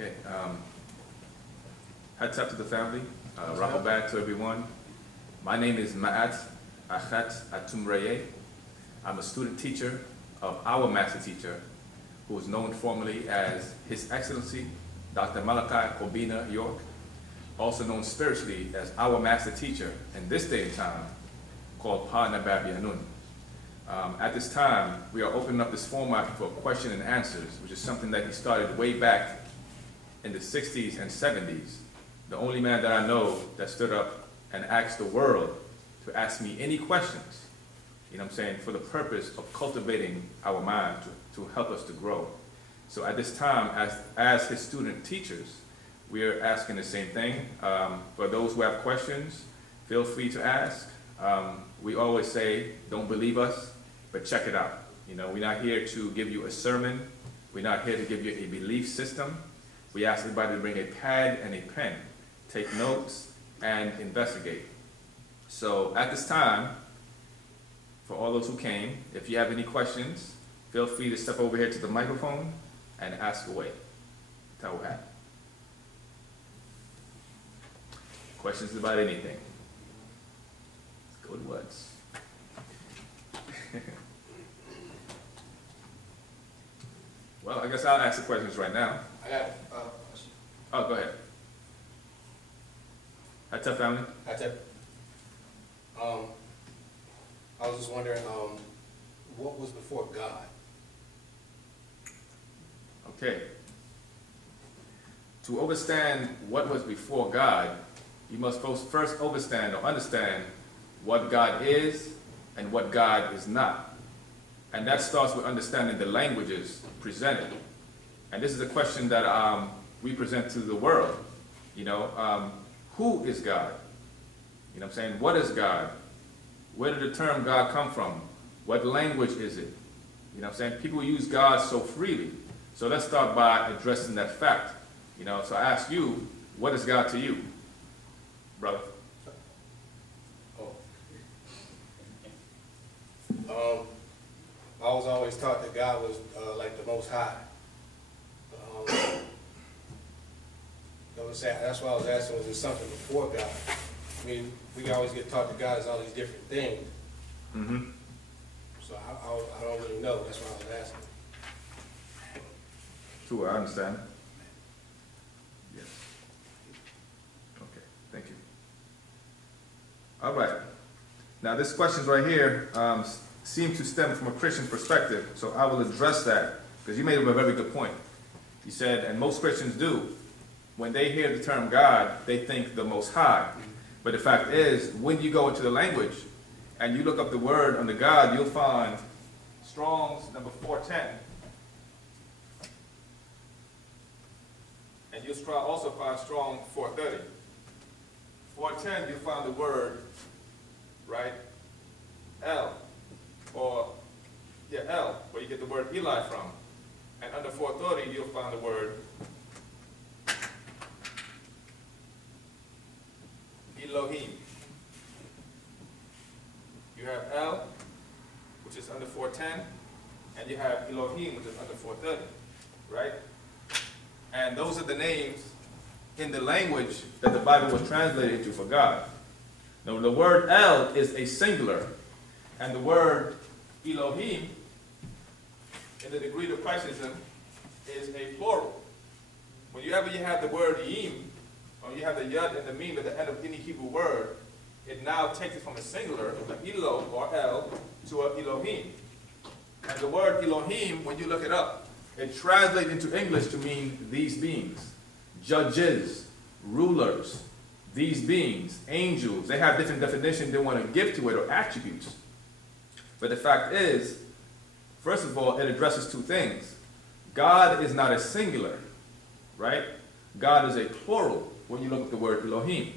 Okay. Hats up to the family. Rahobat to everyone. My name is Ma'at Achat Atumreye. I'm a student teacher of our master teacher, who is known formally as His Excellency Dr. Malachi Kobina York, also known spiritually as our master teacher in this day and time, called Pa-na-Babi-Anun. At this time, we are opening up this format for question and answers, which is something that he started way back in the 60s and 70s. The only man that I know that stood up and asked the world to ask me any questions, you know what I'm saying, for the purpose of cultivating our mind to help us to grow. So at this time, as his student teachers, we are asking the same thing. For those who have questions, feel free to ask. We always say, don't believe us, but check it out. You know, we're not here to give you a sermon. We're not here to give you a belief system. We ask everybody to bring a pad and a pen, take notes, and investigate. So at this time, for all those who came, if you have any questions, feel free to step over here to the microphone and ask away. Tawad. Questions about anything. Good words. Well, I guess I'll ask the questions right now. I got a question. Oh, go ahead. Hi, tough family. Hi, Tep. I was just wondering, what was before God? Okay. To understand what was before God, you must first understand what God is and what God is not. And that starts with understanding the languages presented. And this is a question that we present to the world. You know, who is God? You know what I'm saying? What is God? Where did the term God come from? What language is it? You know what I'm saying? People use God so freely. So let's start by addressing that fact. You know, so I ask you, what is God to you, brother? I was always taught that God was like the Most High. That's why I was asking, was there something before God? I mean, we always get taught that God is all these different things. Mm-hmm. So I don't really know. That's why I was asking. Sure, I understand. Yes. Okay, thank you. All right. Now, this questions right here seem to stem from a Christian perspective, so I will address that, because you made a very good point. You said, and most Christians do, when they hear the term God, they think the Most High. But the fact is, when you go into the language and you look up the word under God, you'll find Strong's number 410. And you'll also find Strong 430. 410, you'll find the word, right, El, or, yeah, El, where you get the word Eli from. And under 430, you'll find the word Elohim. You have El, which is under 410, and you have Elohim, which is under 430, right? And those are the names in the language that the Bible was translated into for God. Now, the word El is a singular, and the word Elohim, in the degree of Christism, is a plural. Whenever you have the word Yim, or you have the Yud and the Mim at the end of any Hebrew word, it now takes it from a singular, an Elo or El, to an Elohim. And the word Elohim, when you look it up, it translates into English to mean these beings, judges, rulers, these beings, angels. They have different definitions they want to give to it, or attributes. But the fact is, first of all, it addresses two things. God is not a singular, right? God is a plural when you look at the word Elohim.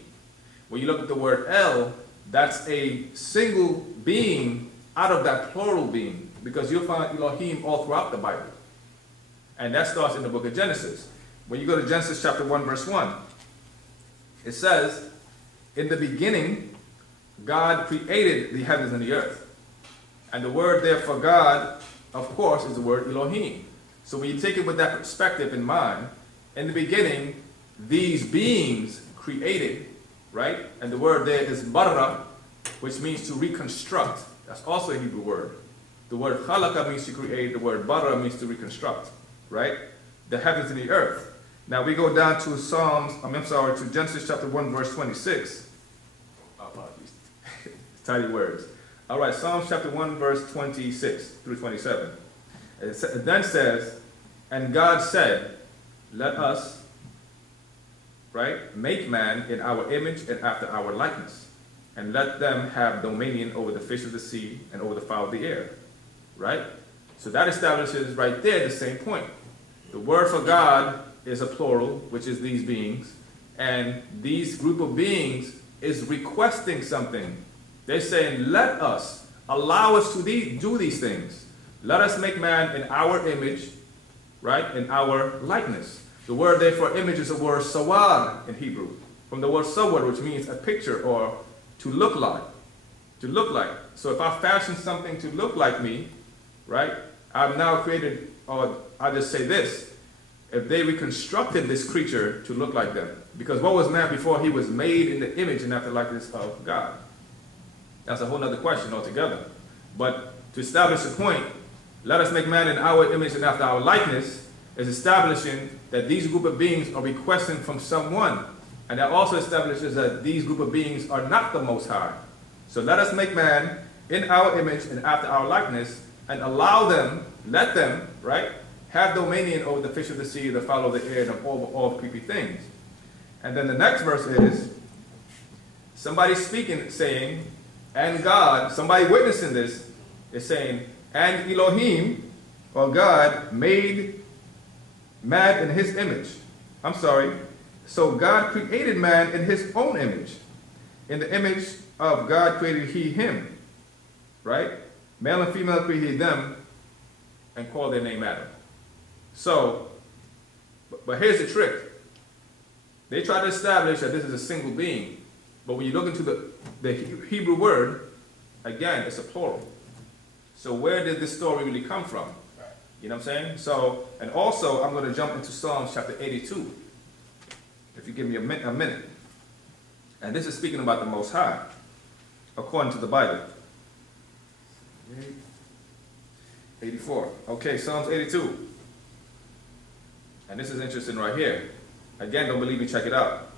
When you look at the word El, that's a single being out of that plural being, because you'll find Elohim all throughout the Bible. And that starts in the book of Genesis. When you go to Genesis chapter 1, verse 1, it says, in the beginning, God created the heavens and the earth. And the word there for God, of course, is the word Elohim. So when you take it with that perspective in mind, In the beginning, these beings created, right? And the word there is barra, which means to reconstruct. That's also a Hebrew word. The word khalaqa means to create. The word barra means to reconstruct, right? The heavens and the earth. Now we go down to to Genesis chapter 1, verse 26. Apologies. Tiny words. All right, Psalms chapter 1, verse 26 through 27. It then says, and God said, let us, right, make man in our image and after our likeness, and let them have dominion over the fish of the sea and over the fowl of the air, right? So that establishes right there the same point. The word for God is a plural, which is these beings, and these group of beings is requesting something. They're saying, let us, allow us to do these things. Let us make man in our image, right, in our likeness. The word there for image is the word sawar in Hebrew, from the word sawar, which means a picture or to look like. To look like. So if I fashion something to look like me, right, I've now created, or I'll just say this, if they reconstructed this creature to look like them. Because what was man before he was made in the image and after likeness of God? That's a whole other question altogether. But to establish the point, let us make man in our image and after our likeness, is establishing that these group of beings are requesting from someone. And that also establishes that these group of beings are not the Most High. So let us make man in our image and after our likeness, and allow them, let them, right, have dominion over the fish of the sea, the fowl of the air, and over all creepy things. And then the next verse is, somebody speaking, saying, and God, somebody witnessing this, is saying, and Elohim, or God, made man in his image. So God created man in his own image. In the image of God created he him. Right? Male and female created them and called their name Adam. So, but here's the trick. They try to establish that this is a single being. But when you look into the Hebrew word, again, it's a plural. So where did this story really come from? You know what I'm saying? So, and also, I'm going to jump into Psalms chapter 82. If you give me a minute. And this is speaking about the Most High, according to the Bible. 84. Okay, Psalms 82. And this is interesting right here. Again, don't believe me, check it out.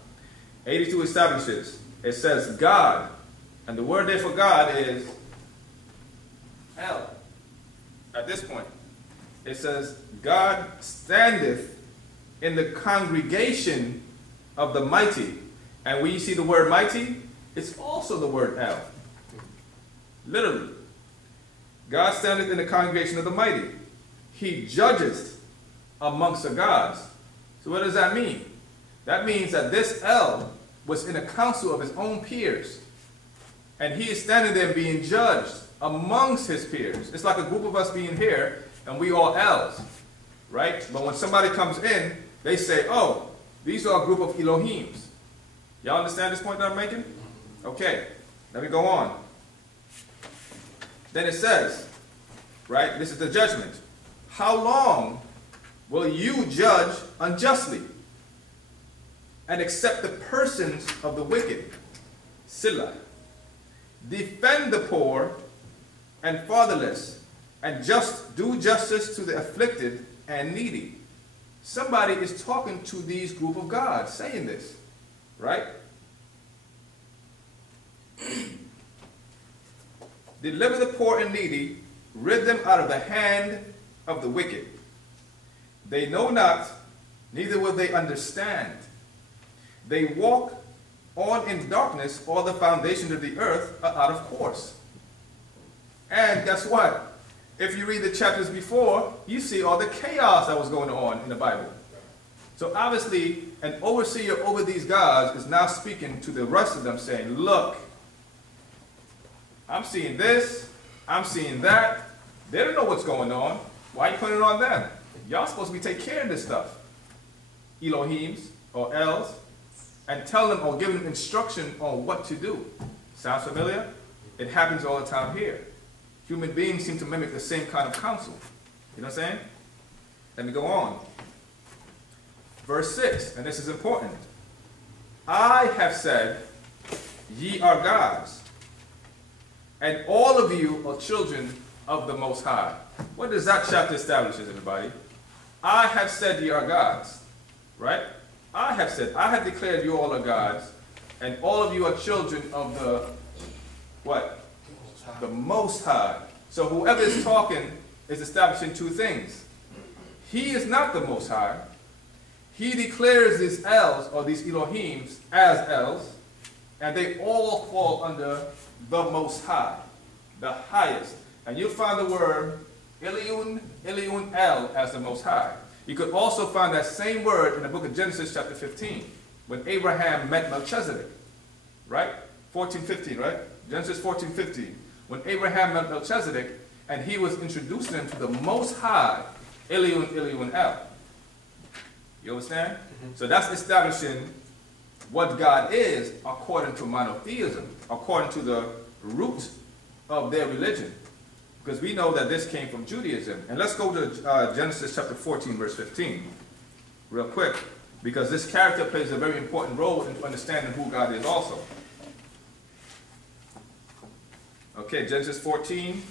82 establishes, it says God, and the word there for God is El. At this point, it says, God standeth in the congregation of the mighty. And when you see the word mighty, it's also the word El. Literally. God standeth in the congregation of the mighty. He judgeth amongst the gods. So what does that mean? That means that this El was in a council of his own peers. And he is standing there being judged amongst his peers. It's like a group of us being here, and we all L's, right? But when somebody comes in, they say, oh, these are a group of Elohims. Y'all understand this point that I'm making? Okay, let me go on. Then it says, right, this is the judgment. How long will you judge unjustly and accept the persons of the wicked? Silla. Defend the poor and fatherless, and do justice to the afflicted and needy. Somebody is talking to these group of gods, saying this, right? Deliver the poor and needy, rid them out of the hand of the wicked. They know not, neither will they understand. They walk on in darkness, all the foundations of the earth are out of course. And guess what? If you read the chapters before, you see all the chaos that was going on in the Bible. So obviously, an overseer over these gods is now speaking to the rest of them, saying, look, I'm seeing this, I'm seeing that. They don't know what's going on. Why are you putting it on them? Y'all supposed to be taking care of this stuff. Elohims or Els, and tell them or give them instruction on what to do. Sounds familiar? It happens all the time here. Human beings seem to mimic the same kind of counsel. You know what I'm saying? Let me go on. verse 6, and this is important. I have said, ye are gods, and all of you are children of the Most High. What does that chapter establish, everybody? I have said ye are gods, right? I have said, I have declared you all are gods, and all of you are children of the, what? The Most High. So whoever is talking is establishing two things. He is not the Most High. He declares these Els, or these Elohims, as Els, and they all fall under the Most High, the highest. And you'll find the word Eliun, Eliun El as the Most High. You could also find that same word in the book of Genesis chapter 15, when Abraham met Melchizedek, right? 14:15, right? Genesis 14:15. When Abraham met Melchizedek, and he was introducing him to the Most High, Eliun, Eliun El. You understand? So that's establishing what God is according to monotheism, according to the root of their religion. Because we know that this came from Judaism. And let's go to Genesis chapter 14, verse 15, real quick, because this character plays a very important role in understanding who God is also. Okay, Genesis 14.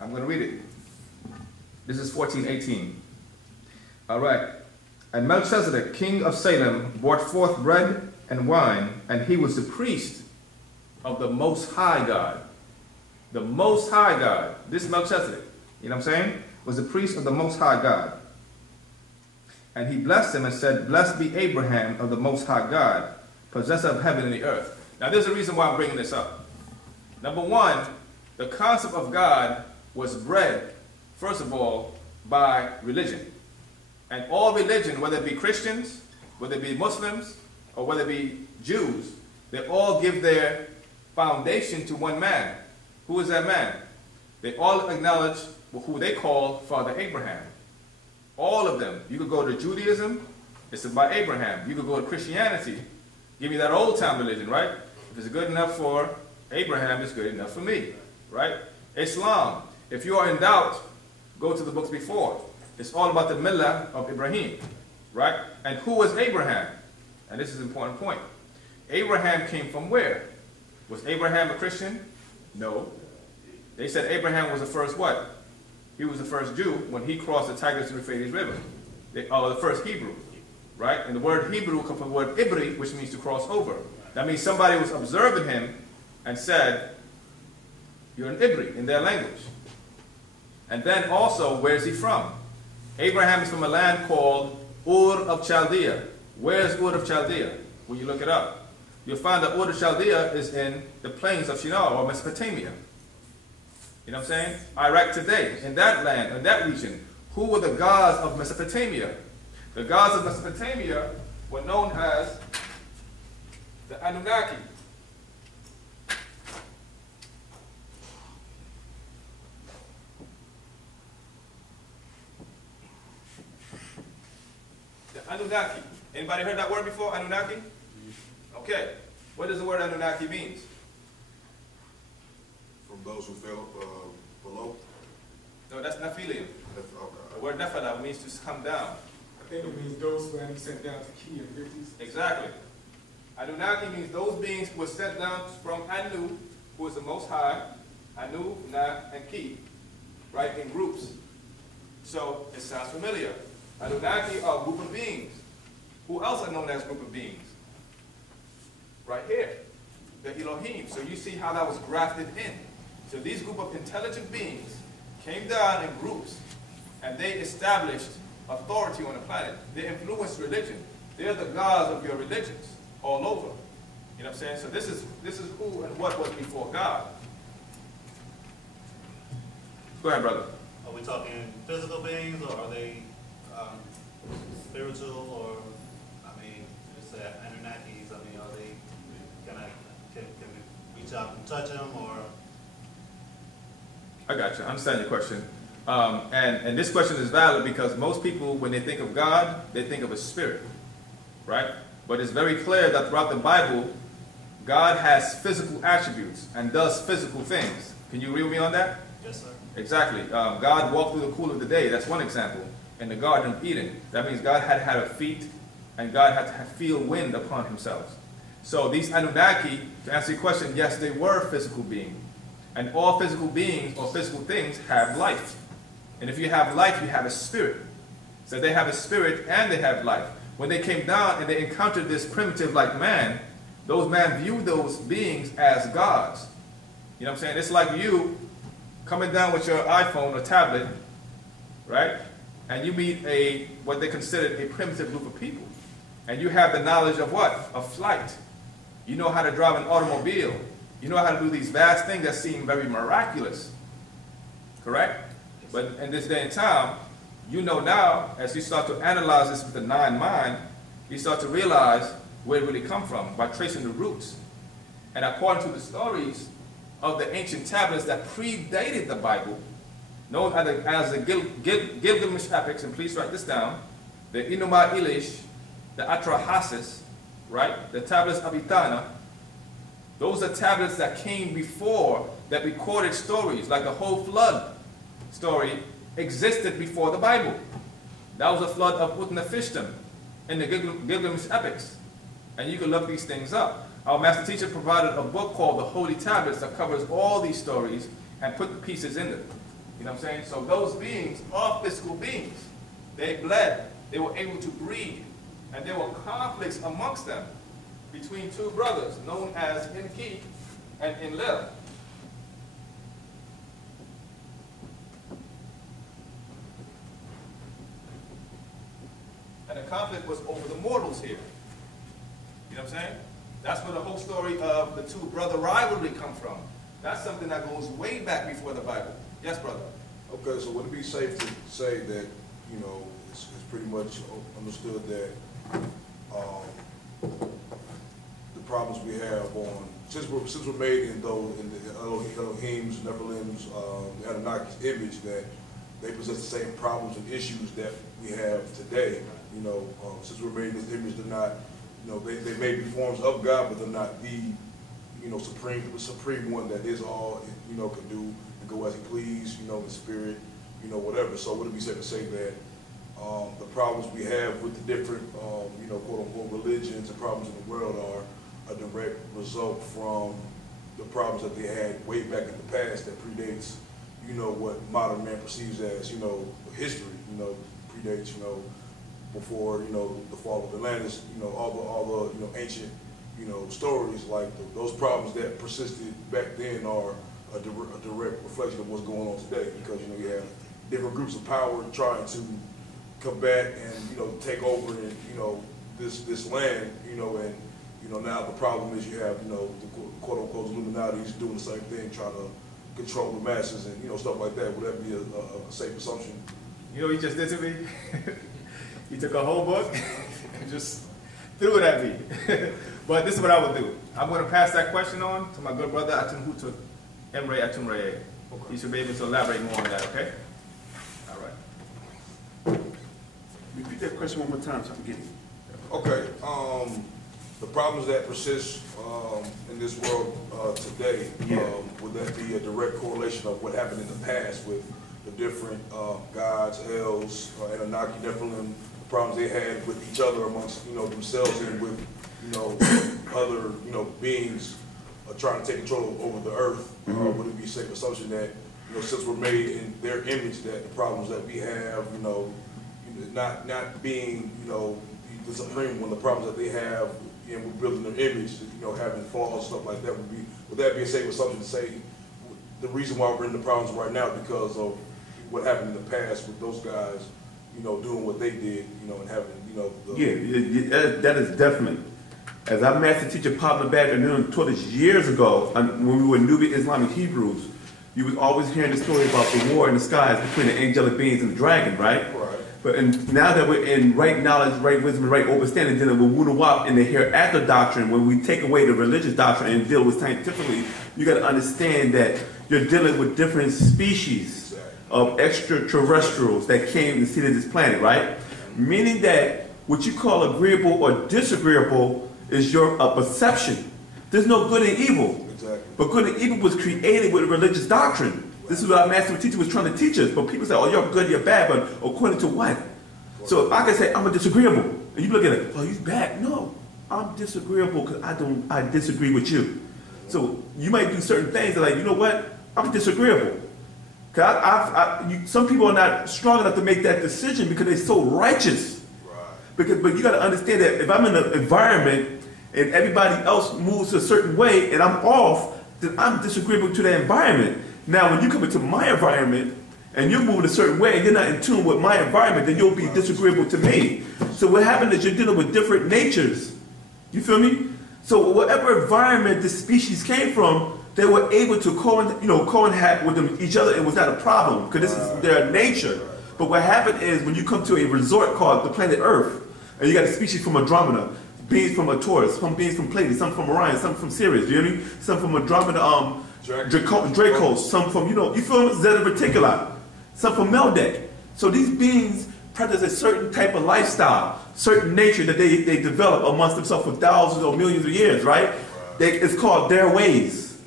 I'm going to read it. This is 14:18. All right. And Melchizedek, king of Salem, brought forth bread and wine, and he was the priest of the Most High God. The Most High God. This Melchizedek, you know what I'm saying, was the priest of the Most High God. And he blessed him and said, blessed be Abraham of the Most High God, possessor of heaven and the earth. Now there's a reason why I'm bringing this up. Number one, the concept of God was bred, first of all, by religion. And all religion, whether it be Christians, whether it be Muslims, or whether it be Jews, they all give their foundation to one man. Who is that man? They all acknowledge who they call Father Abraham. All of them. You could go to Judaism, it's by Abraham. You could go to Christianity, give me that old time religion, right? If it's good enough for Abraham, it's good enough for me, right? Islam, if you are in doubt, go to the books before. It's all about the millah of Ibrahim, right? And who was Abraham? And this is an important point. Abraham came from where? Was Abraham a Christian? No. They said Abraham was the first what? He was the first Jew when he crossed the Tigris-Euphrates River. The first Hebrew, right? And the word Hebrew comes from the word Ibri, which means to cross over. That means somebody was observing him and said, you're an Ibri in their language. And then also, where is he from? Abraham is from a land called Ur of Chaldea. Where is Ur of Chaldea? When you look it up, you'll find that Ur of Chaldea is in the plains of Shinar, or Mesopotamia. You know what I'm saying? Iraq today, in that land, in that region. Who were the gods of Mesopotamia? The gods of Mesopotamia were known as the Anunnaki. The Anunnaki. Anybody heard that word before, Anunnaki? Okay. What does the word Anunnaki mean? From those who fell below? No, that's Nephilim. That's, okay. The word Nephilim means to come down. I think it means those who had sent down to Key and 50s. Exactly. Anunnaki means those beings who were sent down from Anu, who is the Most High, Anu, Na, and Ki, right, in groups. So it sounds familiar. Anunnaki are a group of beings. Who else are known as group of beings? Right here, the Elohim. So you see how that was grafted in. So these group of intelligent beings came down in groups, and they established authority on the planet. They influenced religion. They're the gods of your religions all over. You know what I'm saying? So this is who and what was before God. Go ahead, brother. Are we talking physical beings, or are they spiritual, or, I mean, you said Anunnakis, I mean, are they, can we reach out and touch them, or? I got you. I understand your question. And this question is valid because most people, when they think of God, they think of a spirit, right? But it's very clear that throughout the Bible, God has physical attributes and does physical things. Can you agree with me on that? Yes, sir. Exactly. God walked through the cool of the day. That's one example. In the Garden of Eden. That means God had had a feet, and God had to feel wind upon himself. So these Anunnaki, to answer your question, yes, they were physical beings. And all physical beings or physical things have life. And if you have life, you have a spirit. So they have a spirit and they have life. When they came down and they encountered this primitive like man, those men viewed those beings as gods. You know what I'm saying? It's like you coming down with your iPhone or tablet, right? And you meet what they considered a primitive group of people. And you have the knowledge of what? Of flight. You know how to drive an automobile. You know how to do these vast things that seem very miraculous. Correct? But in this day and time, you know now, as you start to analyze this with the nine mind, you start to realize where it really come from by tracing the roots. And according to the stories of the ancient tablets that predated the Bible, known as the Gilgamesh epics, and please write this down, the Enuma Elish, the Atrahasis, right, the tablets of Etana, those are tablets that came before, that recorded stories, like the whole flood story existed before the Bible. That was a flood of Wu-nuwaup in the Gilgamesh epics. And you can look these things up. Our master teacher provided a book called The Holy Tablets that covers all these stories and put the pieces in them. You know what I'm saying? So those beings are physical beings. They bled. They were able to breed. And there were conflicts amongst them between two brothers known as Enki and Enlil. And the conflict was over the mortals here. You know what I'm saying? That's where the whole story of the two brother rivalry come from. That's something that goes way back before the Bible. Yes, brother? Okay, so would it be safe to say that, you know, it's pretty much understood that the problems we have on, since we're made in the Elohim's, Nephilim's, the Anunnaki's image, that they possess the same problems and issues that we have today. You know, since we're made in this image, they're not, you know, they may be forms of God, but they're not the, you know, supreme one that is all, you know, can do and go as he please, you know, in spirit, you know, whatever. So would it be safe to say that the problems we have with the different, you know, quote unquote religions and problems in the world are a direct result from the problems that they had way back in the past that predates, you know, what modern man perceives as, you know, history, you know, predates, you know, before, you know, the fall of Atlantis, you know, all the you know, ancient, you know, stories, like those problems that persisted back then are a direct reflection of what's going on today, because, you know, you have different groups of power trying to combat and, you know, take over and, you know, this land, you know, and, you know, now the problem is you have, you know, the quote unquote Illuminati's doing the same thing, trying to control the masses and, you know, stuff like that. Would that be a safe assumption? You know what he just did to me? He took a whole book and just threw it at me. But this is what I will do. I'm going to pass that question on to my good brother Atum Hutuk, Emre Atumreye. Okay. He should be able to elaborate more on that, okay? All right. Repeat that question one more time so I can get it. Okay. The problems that persist in this world today, would that be a direct correlation of what happened in the past with the different gods, elves, Anunnaki, Nephilim, the problems they had with each other amongst, you know, themselves and with, you know, other, you know, beings trying to take control over the earth? Would it be a safe assumption that, you know, since we're made in their image, that the problems that we have, you know, not being, you know, the supreme one, the problems that they have, and we're building their image, you know, having flaws, stuff like that, would that be a safe assumption to say the reason why we're in the problems right now because of what happened in the past with those guys, you know, doing what they did, you know, and having, you know, that is definitely. As our master teacher Pablo back and taught us years ago, when we were Nubian Islamic Hebrews, you was always hearing the story about the war in the skies between the angelic beings and the dragon, right? Right. But now that we're in right knowledge, right wisdom, and right understanding, dealing with Wu-nuwaup in the hereafter doctrine, when we take away the religious doctrine and deal with scientifically, you got to understand that you're dealing with different species of extraterrestrials that came to see this planet, right? Meaning that what you call agreeable or disagreeable is your perception. There's no good and evil. Exactly. But good and evil was created with a religious doctrine. This is what our master teacher was trying to teach us. But people say, oh, you're good, you're bad, but according to what? So if I can say I'm a disagreeable, and you look at it, oh, he's bad. No, I'm disagreeable because I disagree with you. So you might do certain things that, like, you know what? I'm disagreeable. Some people are not strong enough to make that decision because they're so righteous. But you got to understand that if I'm in an environment and everybody else moves a certain way and I'm off, then I'm disagreeable to that environment. Now, when you come into my environment and you're moving a certain way and you're not in tune with my environment, then you'll be disagreeable to me. So what happens is you're dealing with different natures. You feel me? So whatever environment this species came from, they were able to co-inhabit with each other. It was not a problem because this is their nature. But what happened is when you come to a resort called the planet Earth, and you got a species from Andromeda, beings from a Taurus, some beings from Pleiades, some from Orion, some from Sirius, you know what I mean? Some from Andromeda, Dracos, some from, you feel me? Zeta Reticuli, some from Meldic. So these beings practice a certain type of lifestyle, certain nature that they develop amongst themselves for thousands or millions of years, right? It's called their ways.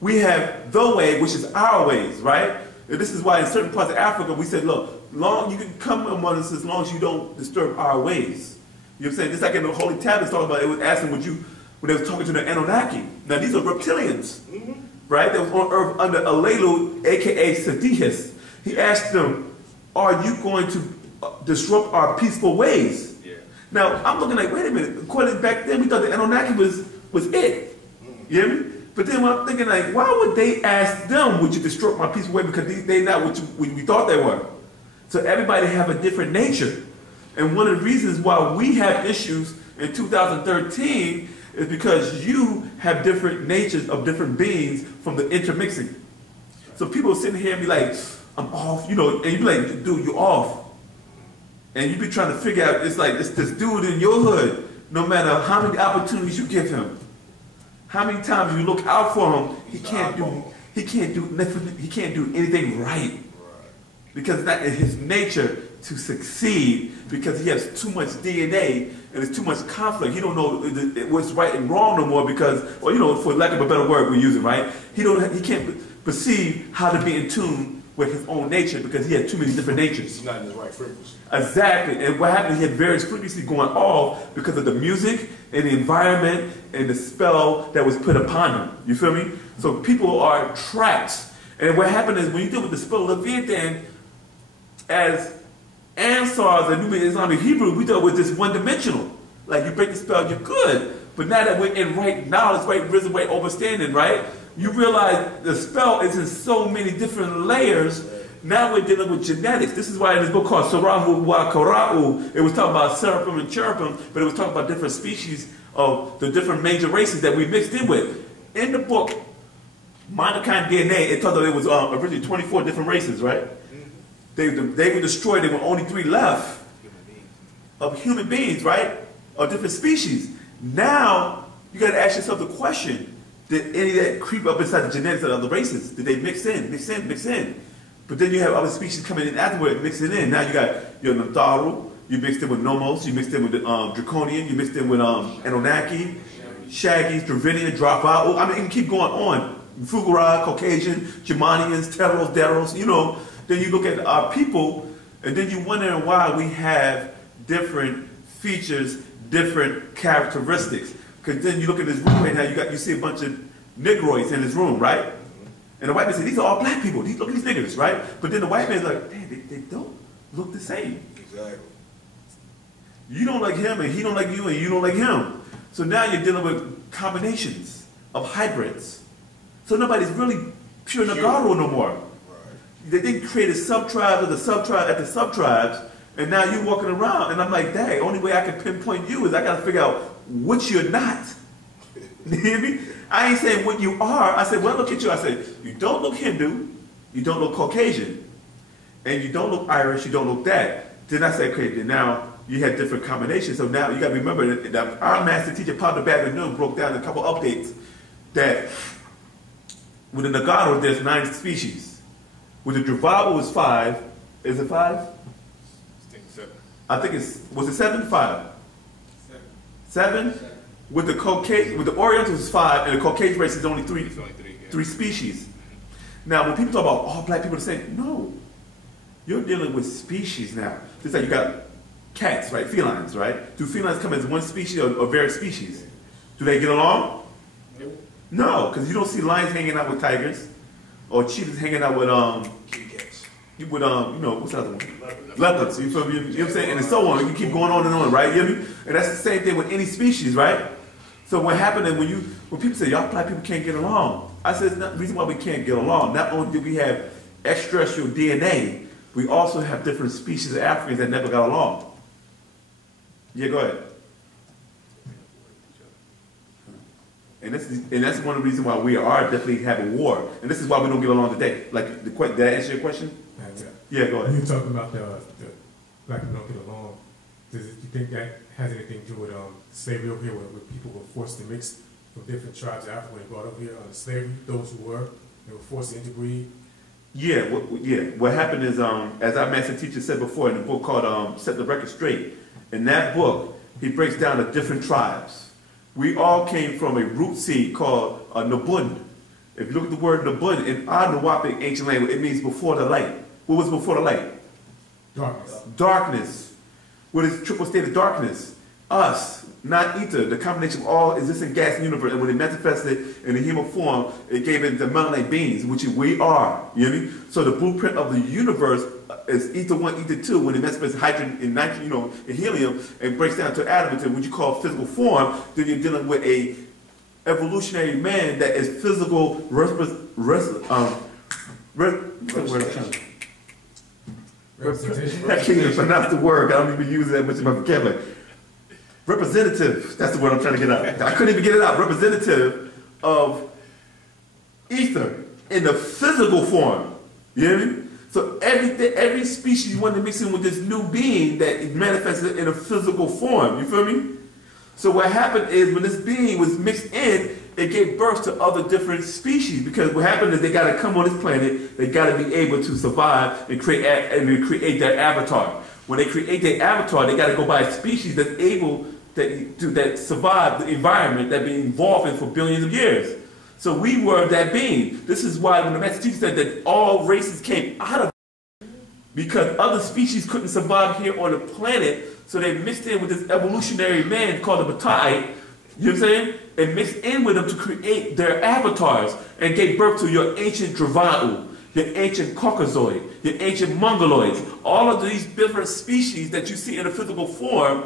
We have the way, which is our ways, right? And this is why in certain parts of Africa we said, look, you can come among us as long as you don't disturb our ways. You know what I'm saying? Just like in the Holy Tablets talking about, it was asking when they was talking to the Anunnaki. Now these are reptilians, right? That was on Earth under Alelu, aka Sadihis. He asked them, are you going to disrupt our peaceful ways? Yeah. Now I'm looking like, wait a minute, according back then we thought the Anunnaki was it. You hear me? But then when I'm thinking like, why would they ask them, would you disrupt my peaceful way? Because they not what we thought they were. So everybody have a different nature. And one of the reasons why we have issues in 2013 is because you have different natures of different beings from the intermixing. So people sitting here and be like, I'm off, and you be like, dude, you're off. And you be trying to figure out, it's like, it's this dude in your hood, no matter how many opportunities you give him, how many times you look out for him, he can't do anything right. Because it's not in his nature to succeed, because he has too much DNA and there's too much conflict. He don't know what's right and wrong no more because, well, for lack of a better word, we use it, right? He can't perceive how to be in tune with his own nature because he had too many different natures. He's not in his right frequency. Exactly. And what happened, he had various frequencies going off because of the music and the environment and the spell that was put upon him. You feel me? So people are trapped. And what happened is when you deal with the spell of Leviathan, as Ansars and Nubian Islamic Hebrew, we thought it was just one-dimensional. Like you break the spell, you're good. But now that we're in right knowledge, right wisdom, right understanding, right? You realize the spell is in so many different layers. Now we're dealing with genetics. This is why in this book called Sarahu wa Kara'u, it was talking about seraphim and cherubim, but it was talking about different species of the different major races that we mixed in with. In the book, Mankind DNA, it talked about it was originally 24 different races, right? They were destroyed. There were only 3 left of human beings, right? Of different species. Now, you got to ask yourself the question, did any of that creep up inside the genetics of other races? Did they mix in? But then you have other species coming in afterward, mixing in. Now you got your Natharu, you mixed in with Nomos, you mixed in with Draconian, you mixed in with Anunnaki, Shaggies, Dravidian, Drafa'u. I mean, you can keep going on. Fugara, Caucasian, Germanians, Teros, Deros, Then you look at our people, and then you wonder why we have different features, different characteristics. Because then you look at this room right now, you see a bunch of Negroids in this room, right? And the white man said, these are all black people. Look at these niggas, right? But then the white man's like, damn, they don't look the same. Exactly. You don't like him, and he don't like you, and you don't like him. So now you're dealing with combinations of hybrids. So nobody's really pure Nagaru no more. They didn't create a sub-tribe of the sub-tribe at the sub-tribes, and now you're walking around, and I'm like, dang, only way I can pinpoint you is I got to figure out what you're not. You hear me? I ain't saying what you are. I said, well, look at you. I said, you don't look Hindu, you don't look Caucasian, and you don't look Irish, you don't look that. Then I said, okay, then now you had different combinations. So now you got to remember that our master teacher, Pablo Babanoon, broke down a couple updates that with the Nagaru, there's 9 species. With the Wu-nuwaupu is 5. Is it 5? I think it's, was it 7? 5? 7? With the Caucasian, with the Orientals is 5, and the Caucasian race is only 3. It's only 3 species. Now, when people talk about all black people are the same, no. You're dealing with species now. Just like you got cats, right? Felines, right? Do felines come as one species or various species? Do they get along? No, because you don't see lions hanging out with tigers or cheetahs hanging out with you know, what's the other one? Leopards. You feel me? You know what I'm saying? And so on. You keep going on and on, right? You know what I mean? And that's the same thing with any species, right? So what happened is when people say y'all black people can't get along, I said it's not the reason why we can't get along. Not only do we have extraterrestrial DNA, we also have different species of Africans that never got along. Yeah, go ahead. And that's one of the reasons why we are definitely having war. And this is why we don't get along today. Like, did I answer your question? Yeah, go ahead. You're talking about the black people don't get along. Do you think that has anything to do with slavery over here, where people were forced to mix from different tribes of Africa when they brought over here on slavery? Those who were forced to interbreed. Yeah, what happened is, as our master teacher said before in a book called Set the Record Straight, in that book, he breaks down the different tribes. We all came from a root seed called Nabun. If you look at the word Nabun, in our Wu-nuwaup ancient language, it means before the light. What was before the light? Darkness. Darkness. What is triple state of darkness? Us, not ether, the combination of all existing gas in the universe. And when it manifested in the human form, it gave it the melanated beings, which we are. You know what I mean? So the blueprint of the universe is ether 1, ether 2. When it manifests hydrogen and nitrogen, you know, and helium, and breaks down to atom, into what you call physical form, then you're dealing with a evolutionary man that is physical Representation. I can't even pronounce the word. I don't even use that much in my vocabulary. Representative. That's the word I'm trying to get out. I couldn't even get it out. Representative of ether in the physical form. You hear me? So every species you want to mix in with this new being that is manifested in a physical form. You feel me? So what happened is when this being was mixed in, it gave birth to other different species, because what happened is they got to come on this planet, they got to be able to survive and create their avatar. When they create their avatar, they got to go by a species that's able that survive the environment that been evolving for billions of years. So we were that being. This is why when the master teacher said that all races came out of it, because other species couldn't survive here on the planet, so they mixed in with this evolutionary man called the Pt.1, you know what I'm saying? And mixed in with them to create their avatars and gave birth to your ancient Wu-nuwaup, your ancient Caucasoid, your ancient Mongoloids. All of these different species that you see in a physical form,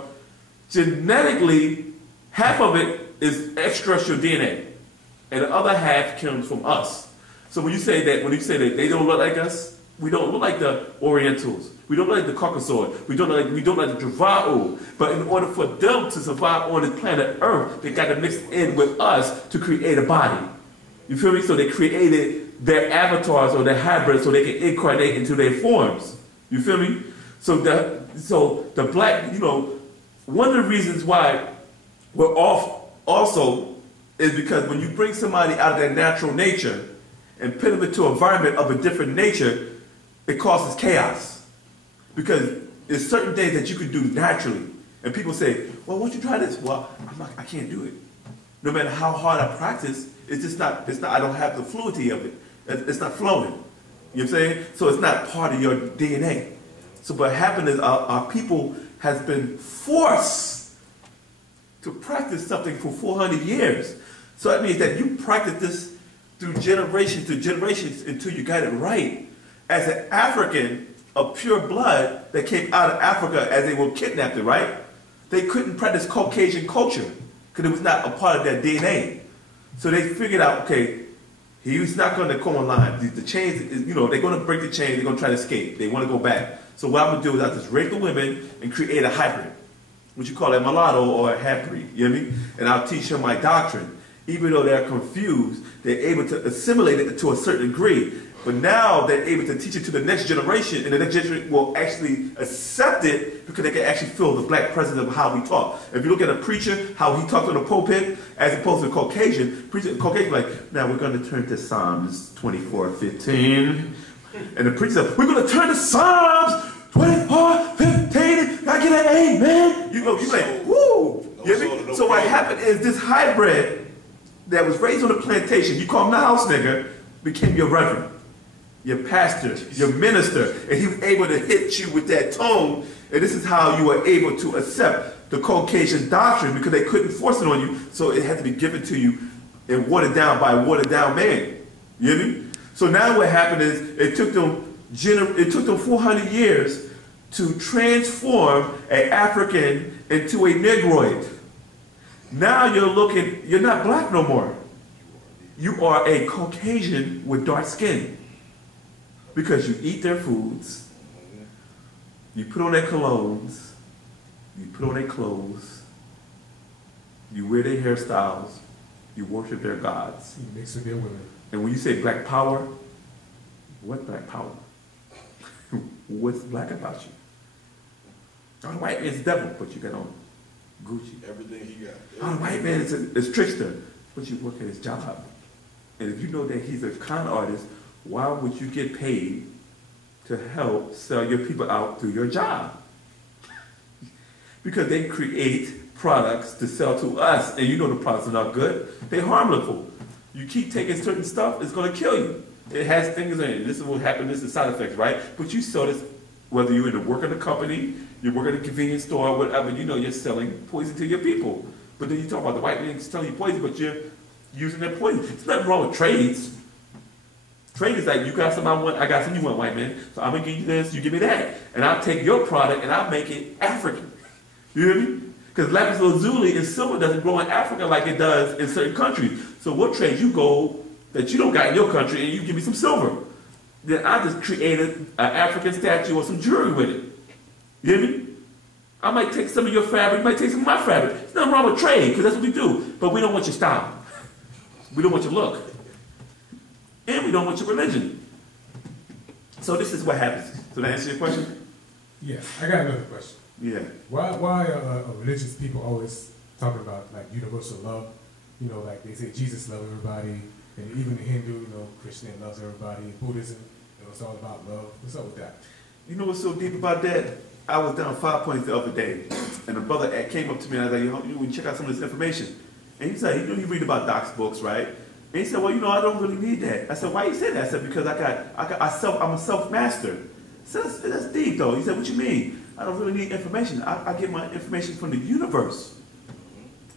genetically, half of it is extraterrestrial DNA, and the other half comes from us. So when you say that they don't look like us, we don't look like the Orientals. We don't look like the Caucasoid. We don't look like the Wu-nuwaup. But in order for them to survive on this planet Earth, they got to mix in with us to create a body. You feel me? So they created their avatars or their hybrids so they can incarnate into their forms. You feel me? So the black, you know, one of the reasons why we're off also is because when you bring somebody out of their natural nature and put them into an environment of a different nature, it causes chaos. Because there's certain things that you can do naturally. And people say, well, why don't you try this? Well, I can't do it. No matter how hard I practice, I don't have the fluidity of it. It's not flowing. You know what I'm saying? So it's not part of your DNA. So what happened is our people has been forced to practice something for 400 years. So that means that you practice this through generations to generations until you got it right. As an African of pure blood that came out of Africa as they were kidnapped, right? They couldn't practice Caucasian culture because it was not a part of their DNA. So they figured out, okay, he's not going to come online. The chains, you know, they're going to break the chains. They're going to try to escape. They want to go back. So what I'm going to do is I'll just rape the women and create a hybrid, what you call a mulatto or a half-breed, you know what I mean? And I'll teach them my doctrine. Even though they're confused, they're able to assimilate it to a certain degree. But now they're able to teach it to the next generation, and the next generation will actually accept it because they can actually feel the black presence of how we talk. If you look at a preacher, how he talks on the pulpit, as opposed to a Caucasian, Caucasian like, now we're going to turn to Psalms 24:15. And the preacher said, we're going to turn to Psalms 24:15. Can I get an amen? You know, you're like, woo! You know me? So what happened is this hybrid that was raised on a plantation, you call him the house nigger, became your reverend. your pastor, your minister, and he was able to hit you with that tone, and this is how you were able to accept the Caucasian doctrine, because they couldn't force it on you, so it had to be given to you and watered down by a watered down man. You hear me? So now what happened is it took them 400 years to transform an African into a Negroid. Now you're not black no more. You are a Caucasian with dark skin. Because you eat their foods, you put on their colognes, you put on their clothes, you wear their hairstyles, you worship their gods. You mix with their women. And when you say black power, what black power? What's black about you? Oh, the white man's the devil, but you got on Gucci. Everything he got. Oh, the white man is trickster, but you work at his job. And if you know that he's a con artist, why would you get paid to help sell your people out through your job? Because they create products to sell to us, and you know the products are not good. They're harmful. You keep taking certain stuff, it's going to kill you. It has things in it. This is what happens, this is side effects, right? But you sell this, whether you're in the work in the company, you work at a convenience store, whatever, you know you're selling poison to your people. But then you talk about the white man selling you poison, but you're using their poison. There's nothing wrong with trades. Trade is like, you got something I want, I got something you want, white man. So I'm going to give you this, you give me that. And I'll take your product and I'll make it African. You hear me? Because lapis lazuli and silver doesn't grow in Africa like it does in certain countries. So what trade you gold that you don't got in your country and you give me some silver? Then I just created an African statue or some jewelry with it. You hear me? I might take some of your fabric, you might take some of my fabric. There's nothing wrong with trade, because that's what we do. But we don't want your style. We don't want your look. And we don't want your religion. So this is what happens. So that answer your question? Yes, I got another question. Yeah. Why are religious people always talking about like universal love? You know, like they say Jesus loves everybody, and even the Hindu, you know, Christian loves everybody. Buddhism, you know, it's all about love. What's up with that? You know what's so deep about that? I was down 5 points the other day, and a brother came up to me and I was like, you check out some of this information. And he said, you read about Doc's books, right? And he said, well, I don't really need that. I said, why you say that? I said, because I'm a self-master. I said, that's deep though. He said, what you mean? I don't really need information. I get my information from the universe.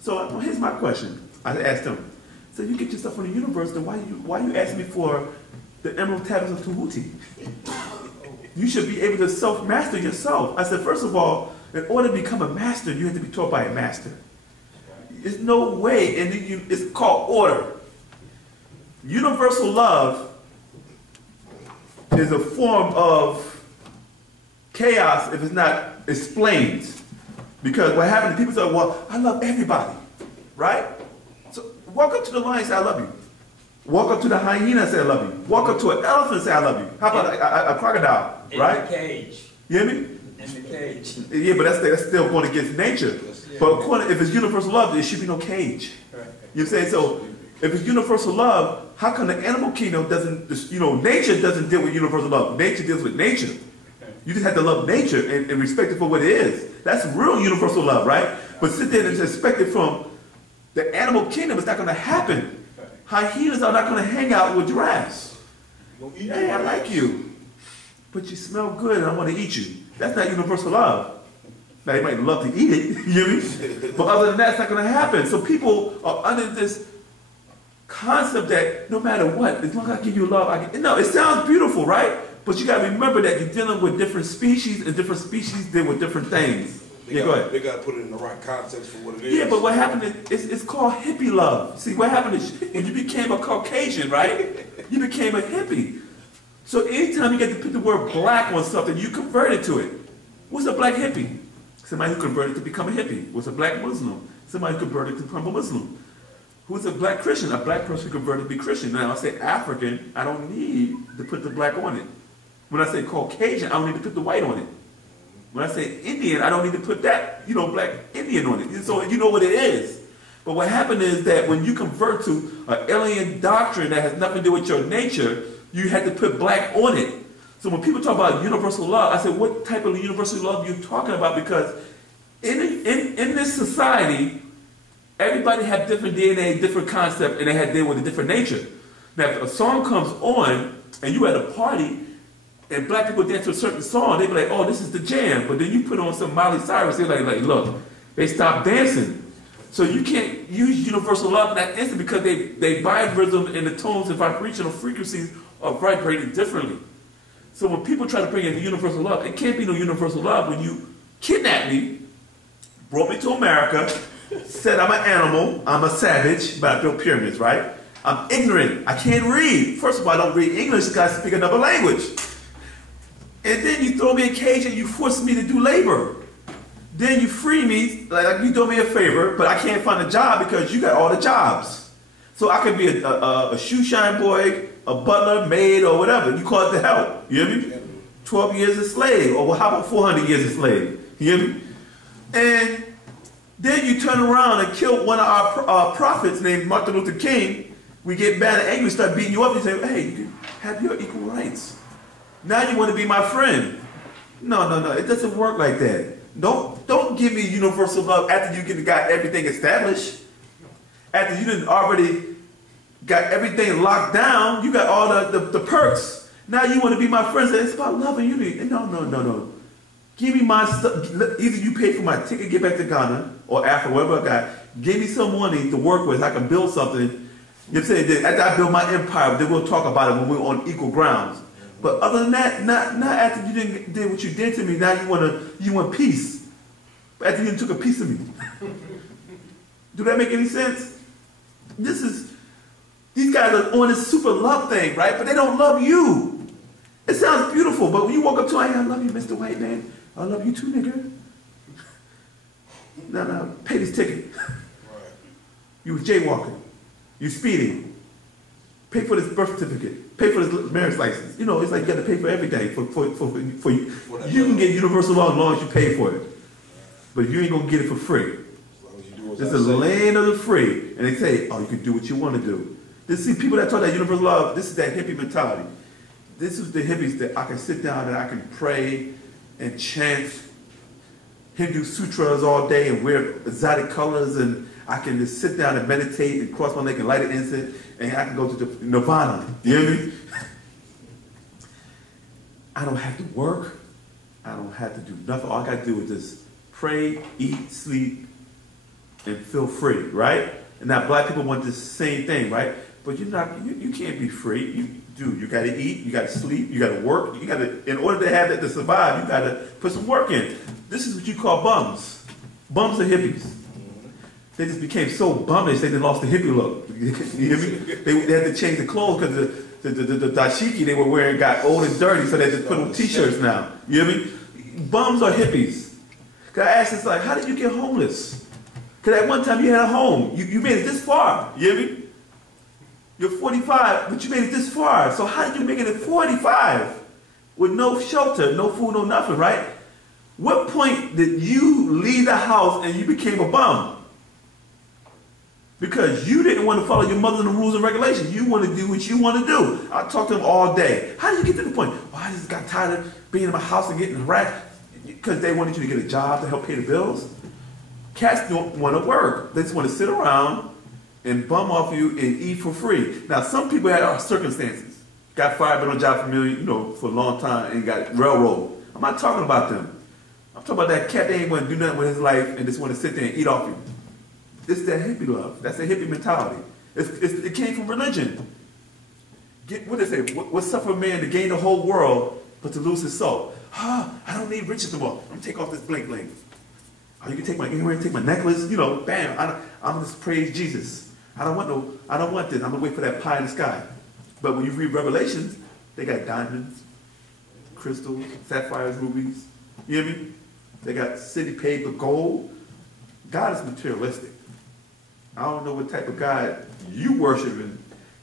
So here's my question. I asked him. So you get your stuff from the universe, then why you ask me for the emerald tablets of Tahuti? You should be able to self-master yourself. I said, first of all, in order to become a master, you have to be taught by a master. There's no way, and it's called order. Universal love is a form of chaos if it's not explained. Because what happens, people say, well, I love everybody, right? So walk up to the lion and say, I love you. Walk up to the hyena and say, I love you. Walk up to an elephant and say, I love you. How about a crocodile, right? In the cage. You hear me? In the cage. Yeah, but that's still going against nature. But if it's universal love, there should be no cage. You say so. If it's universal love, how come the animal kingdom doesn't? Nature doesn't deal with universal love. Nature deals with nature. You just have to love nature and respect it for what it is. That's real universal love, right? But sit there and expect it from the animal kingdom. It's not going to happen. Hyenas are not going to hang out with giraffes. Hey, I like you, but you smell good and I want to eat you. That's not universal love. Now, they might love to eat it, you hear me? But other than that, it's not going to happen. So people are under this concept that no matter what, as long as I give you love, no, it sounds beautiful, right? But you got to remember that you're dealing with different species, and different species deal with different things. Go ahead. They got to put it in the right context for what it is. Yeah, but what happened is it's called hippie love. See, what happened is when you became a Caucasian, right? You became a hippie. So anytime you get to put the word black on something, you converted to it. What's a black hippie? Somebody who converted to become a hippie. What's a black Muslim? Somebody who converted to become a Muslim. Who's a black Christian? A black person who converted to be Christian. Now, I say African, I don't need to put the black on it. When I say Caucasian, I don't need to put the white on it. When I say Indian, I don't need to put that, black Indian on it. So you know what it is. But what happened is that when you convert to an alien doctrine that has nothing to do with your nature, you had to put black on it. So when people talk about universal love, I said, what type of universal love are you talking about? Because in this society, everybody had different DNA, different concept, and they had to deal with a different nature. Now, if a song comes on and you at a party, and black people dance to a certain song, they be like, oh, this is the jam. But then you put on some Miley Cyrus, they're like, look, they stop dancing. So you can't use universal love in that instant because they vibrism and the tones and vibrational frequencies are vibrating differently. So when people try to bring in the universal love, it can't be no universal love when you kidnapped me, brought me to America, said I'm an animal, I'm a savage, but I built pyramids, right? I'm ignorant, I can't read. First of all, I don't read English because I speak another language. And then you throw me in a cage and you force me to do labor. Then you free me, like you do me a favor, but I can't find a job because you got all the jobs. So I could be a shoe shine boy, a butler, maid, or whatever. You call it the help. You hear me? 12 years a slave, or how about 400 years a slave? You hear me? And then you turn around and kill one of our prophets named Martin Luther King. We get mad and angry, start beating you up, and say, hey, you can have your equal rights. Now you want to be my friend. No, it doesn't work like that. Don't give me universal love after you got everything established. After you done already got everything locked down, you got all the perks. Now you want to be my friend. So it's about love and unity. No. Give me my stuff. Either you pay for my ticket, get back to Ghana or Africa, wherever I got. Give me some money to work with. I can build something. You know what I'm saying? After I build my empire, then we'll talk about it when we're on equal grounds. But other than that, not after you did what you did to me. Now you want peace. But after you took a piece of me. Do that make any sense? These guys are on this super love thing, right? But they don't love you. It sounds beautiful, but when you walk up to them, I love you, Mr. White Man. I love you too, nigga. No, pay this ticket. You was jaywalking. You speeding. Pay for this birth certificate. Pay for this marriage license. You know, it's like you got to pay for everything for you. You can get universal law as long as you pay for it. But you ain't going to get it for free. It's the land of the free. And they say, oh, you can do what you want to do. See, people that talk that universal law, this is that hippie mentality. This is the hippies that I can sit down and I can pray and chant Hindu sutras all day and wear exotic colors, and I can just sit down and meditate and cross my leg and light an incense, and I can go to the nirvana. You hear me? I don't have to work. I don't have to do nothing. All I got to do is just pray, eat, sleep, and feel free, right? And now black people want the same thing, right? But you can't be free. You got to eat, you got to sleep, you got to work. You got to, in order to have that to survive, you got to put some work in. This is what you call bums. Bums are hippies. They just became so bummish they lost the hippie look. You hear me? They had to change the clothes because the dashiki they were wearing got old and dirty, so they just put on t-shirts now. You hear me? Bums are hippies. Cause I asked this, like, how did you get homeless? Because at one time you had a home. You made it this far. You hear me? You're 45, but you made it this far. So how did you make it at 45? With no shelter, no food, no nothing, right? What point did you leave the house and you became a bum? Because you didn't want to follow your mother's rules and regulations. You want to do what you want to do. I talk to them all day. How did you get to the point? Well, I just got tired of being in my house and getting harassed. Because they wanted you to get a job to help pay the bills. Cats don't want to work. They just want to sit around and bum off you and eat for free. Now, some people had circumstances. Got fired, been on job for a long time and got railroaded. I'm not talking about them. I'm talking about that cat that ain't want to do nothing with his life and just want to sit there and eat off you. This is that hippie love. That's a hippie mentality. It came from religion. What they say? What suffer man to gain the whole world but to lose his soul? I don't need riches no more. I'm gonna take off this bling bling. Oh, you can take my earring, take my necklace. Bam. I'm just praise Jesus. I don't want this. I'm gonna wait for that pie in the sky. But when you read Revelations, they got diamonds, crystals, sapphires, rubies. You hear me? They got city paved with gold. God is materialistic. I don't know what type of God you worshiping,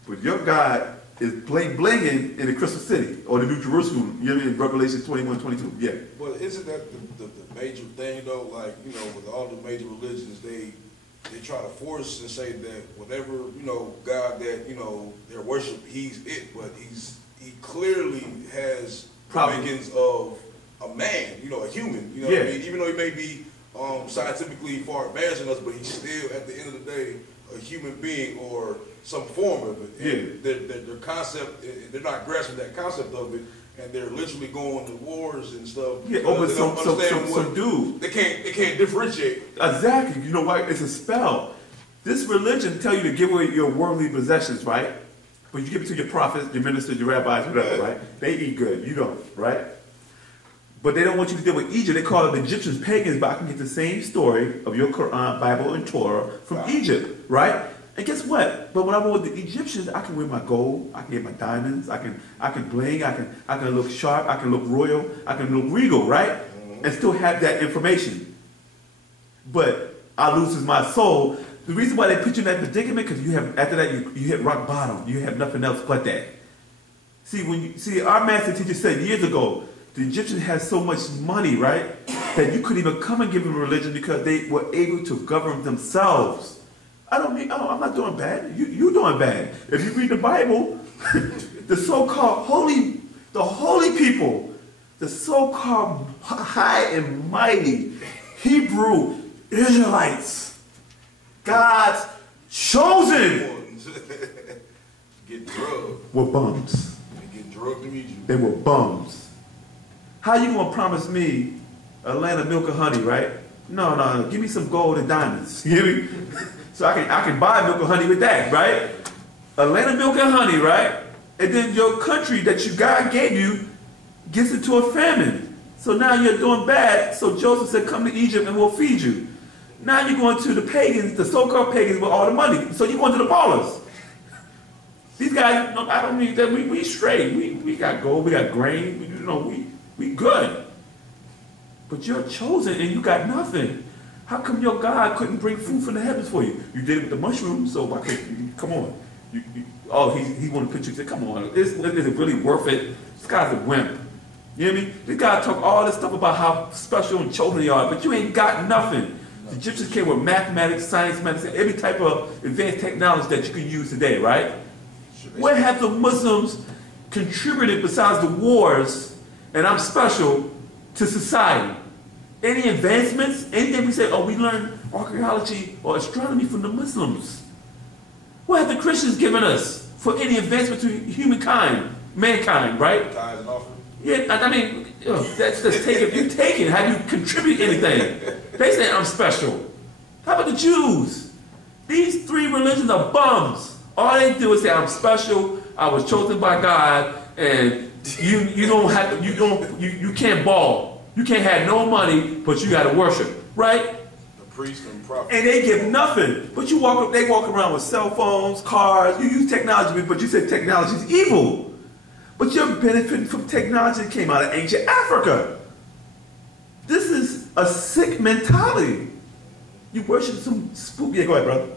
but your God is blinging in the Crystal City or the New Jerusalem. You know what I mean? Revelation 21, 22. Yeah. But isn't that the major thing though? Like, with all the major religions, they try to force and say that whatever, God that, their worship, he's it, but he clearly has makings of a man, a human, what I mean? Even though he may be scientifically far advanced than us, but he's still, at the end of the day, a human being or some form of it. And their concept, they're not grasping that concept of it, and they're literally going to wars and stuff. Yeah, over some dude. They can't differentiate. Exactly. You know why? It's a spell. This religion tell you to give away your worldly possessions, right? But you give it to your prophets, your ministers, your rabbis, whatever, right? They eat good. You don't, right? But they don't want you to deal with Egypt. They call them Egyptians pagans, but I can get the same story of your Quran, Bible, and Torah from Egypt, right? And guess what? But when I'm with the Egyptians, I can wear my gold, I can get my diamonds, I can bling, I can look sharp, I can look royal, I can look regal, right? And still have that information. But I loses my soul. The reason why they put you in that predicament, because you have after that you hit rock bottom. You have nothing else but that. See, our master teacher said years ago, the Egyptians had so much money, right, that you couldn't even come and give them religion because they were able to govern themselves. I'm not doing bad. You're doing bad. If you read the Bible, the so-called holy people, the so-called high and mighty Hebrew Israelites, God's chosen, Get drugged. were bums. They get drugged to Egypt. They were bums. How you gonna promise me a land of milk and honey, right? No. Give me some gold and diamonds. You hear me? So I can buy milk and honey with that, right? A land of milk and honey, right? And then your country that God gave you gets into a famine. So now you're doing bad. So Joseph said, come to Egypt and we'll feed you. Now you're going to the pagans, the so-called pagans with all the money. So you're going to the ballers. These guys, I don't mean that we straight. We got gold, we got grain, we good. But you're chosen and you got nothing. How come your God couldn't bring food from the heavens for you? You did it with the mushrooms, so why can't you? Come on. He want to put you, say, come on, is it really worth it? This guy's a wimp. You hear me? This guy talk all this stuff about how special and chosen you are, but you ain't got nothing. The Egyptians came with mathematics, science, medicine, every type of advanced technology that you can use today, right? Where have the Muslims contributed besides the wars, and I'm special, to society? Any advancements? Anything we say, we learned archaeology or astronomy from the Muslims. What have the Christians given us for any advancement to humankind, mankind, right? Tithes and offering. Yeah, I mean, that's just taking. You taking. Have you contributed anything? They say I'm special. How about the Jews? These three religions are bums. All they do is say I'm special. I was chosen by God, and you don't have you can't ball. You can't have no money, but you got to worship, right? The priest and prophet. And they give nothing. But they walk around with cell phones, cars. You use technology, but you say technology is evil. But you're benefiting from technology that came out of ancient Africa. This is a sick mentality. You worship some spook. Yeah, go ahead, brother.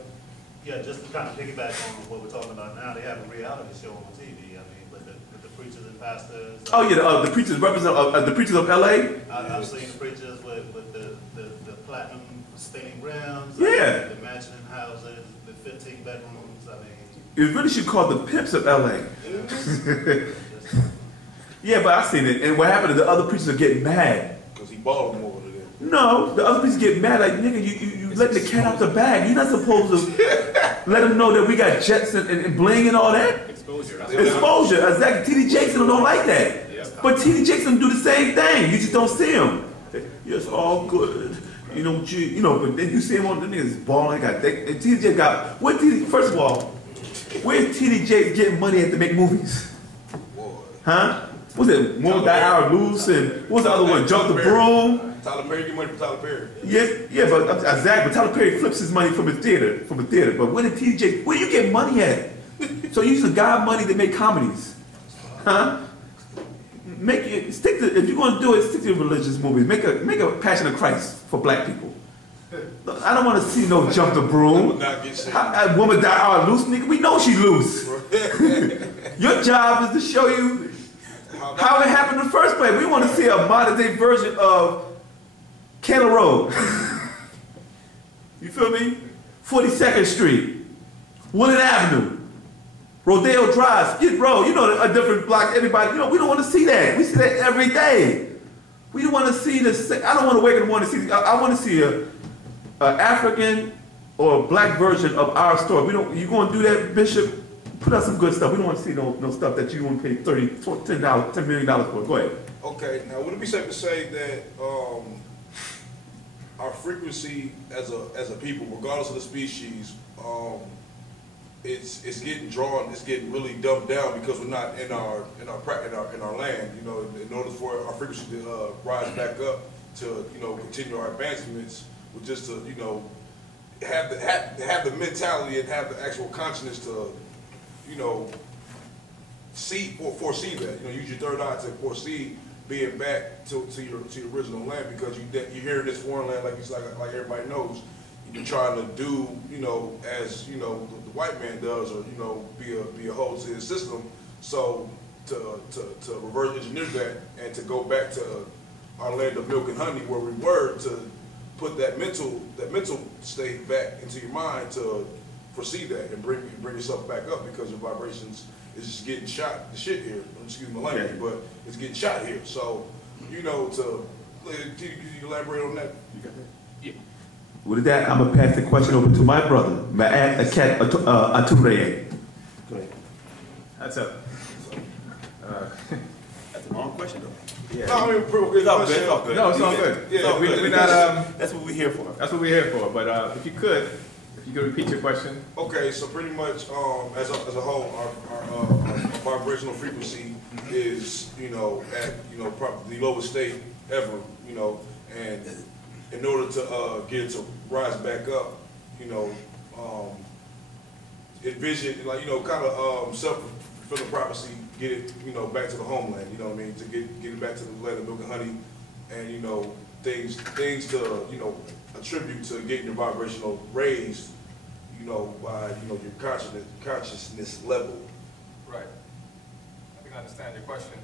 Yeah, just to kind of piggyback on what we're talking about now, they have a reality show on TV. I mean, with the preachers and pastors. Oh yeah, the preachers represent the preachers of L.A. I've seen the preachers with the platinum staining rims. Yeah. The mansion houses, the 15 bedrooms. I mean, You really should call the pimps of L.A. Yeah, but I seen it. And what happened is the other preachers are getting mad. Because he balled them over there. No, the other preachers get mad like, nigga, you letting the cat out the bag. You're not supposed to let them know that we got jets and bling and all that. Exposure. Exposure, exactly. T.D. Jackson don't like that. But T.D. Jackson do the same thing. You just don't see him. It's all good. But then you see him on the niggas balling. T.D. Jackson got, first of all, where's T.D. Jackson getting money at to make movies? Huh? What's it? Won't Die Out Loose, and what's the other one? Jump the Broom. Tyler Perry get money from Tyler Perry. Yeah, but exactly. But Tyler Perry flips his money from a theater. But where did T.D. where you get money at? So you use the God money to make comedies, huh? If you're gonna do it, stick to religious movies. Make a Passion of Christ for black people. I don't want to see no Jump the Broom. A woman die out loose, nigga. We know she loose. Your job is to show you how it happened in the first place. We want to see a modern day version of Candle Road. You feel me? 42nd Street, Woodland Avenue, Rodeo Drive, Skid Row. A different block. Everybody, we don't want to see that. We see that every day. We don't want to see this. I don't want to wake up in the morning and see. I want to see a African or a black version of our story. We don't. You going to do that, Bishop? Put out some good stuff. We don't want to see no stuff that you want to pay $10 million for. Go ahead. Okay, now would it be safe to say that our frequency as a people, regardless of the species, it's getting drawn, it's getting really dumbed down because we're not in our land. You know, in order for our frequency to rise back up to continue our advancements, with just to have the mentality and have the actual consciousness to foresee that. Use your third eye to foresee being back to your original land, because you're here in this foreign land, like everybody knows. You're trying to do as the white man does, or be a whole to his system. So to reverse engineer that and to go back to our land of milk and honey, where we were, to put that mental state back into your mind to foresee that and bring yourself back up, because your vibrations is just getting shot the shit here. Excuse my language, but it's getting shot here. So can you elaborate on that? You got that? Yeah. With that, I'm gonna pass the question over to my brother, Ma'at Atureye. Go ahead. That's a That's the wrong question, though. Yeah. No, I mean, It's all good. It's all good. No, it's all good. Yeah, So we're we're not. That's what we're here for. That's what we're here for. But if you could repeat your question. Okay, so pretty much as a whole, our vibrational frequency is at probably the lowest state ever, and in order to get it to rise back up, envision kind of self-fulfilling prophecy, get it back to the homeland, you know what I mean, to get it back to the land of milk and honey, and things to attribute to getting your vibrational raised, by your consciousness level. Right. I think I understand your question.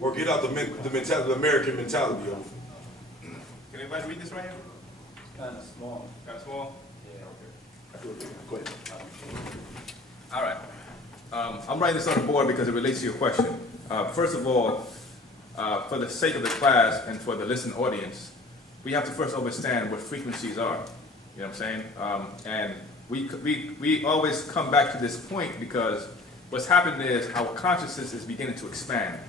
Or get out the mentality, the American mentality of it. Can anybody read this right here? Kind of small. Kind of small? Yeah. Okay. Go ahead. All right. I'm writing this on the board because it relates to your question. First of all, for the sake of the class and for the listening audience, we have to first understand what frequencies are. You know what I'm saying? And we always come back to this point because what's happening is our consciousness is beginning to expand.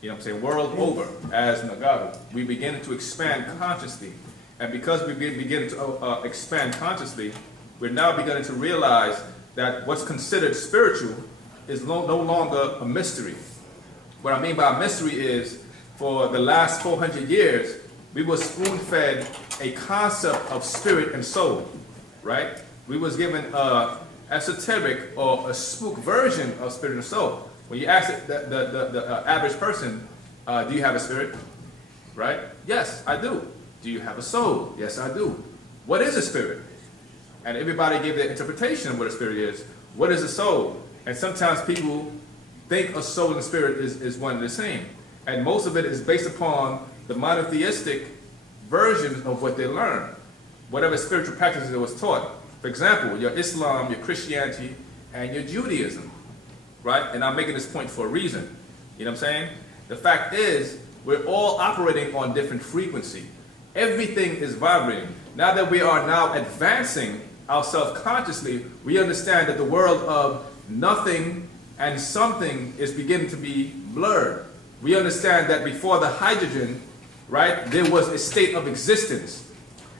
You know what I'm saying? World over, as Nagaru, we begin to expand consciously. And because we begin to expand consciously, we're now beginning to realize that what's considered spiritual is no longer a mystery. What I mean by a mystery is, for the last 400 years, we were spoon-fed a concept of spirit and soul, right? We was given a esoteric or a spook version of spirit and soul. When you ask the average person, do you have a spirit? Right? Yes, I do. Do you have a soul? Yes, I do. What is a spirit? And everybody gave their interpretation of what a spirit is. What is a soul? And sometimes people think a soul and a spirit is one and the same. And most of it is based upon the monotheistic version of what they learn, whatever spiritual practices that was taught. For example, your Islam, your Christianity, and your Judaism, right? And I'm making this point for a reason. You know what I'm saying? The fact is, we're all operating on different frequency. Everything is vibrating. Now that we are now advancing ourselves consciously, we understand that the world of nothing and something is beginning to be blurred. We understand that before the hydrogen, right, there was a state of existence.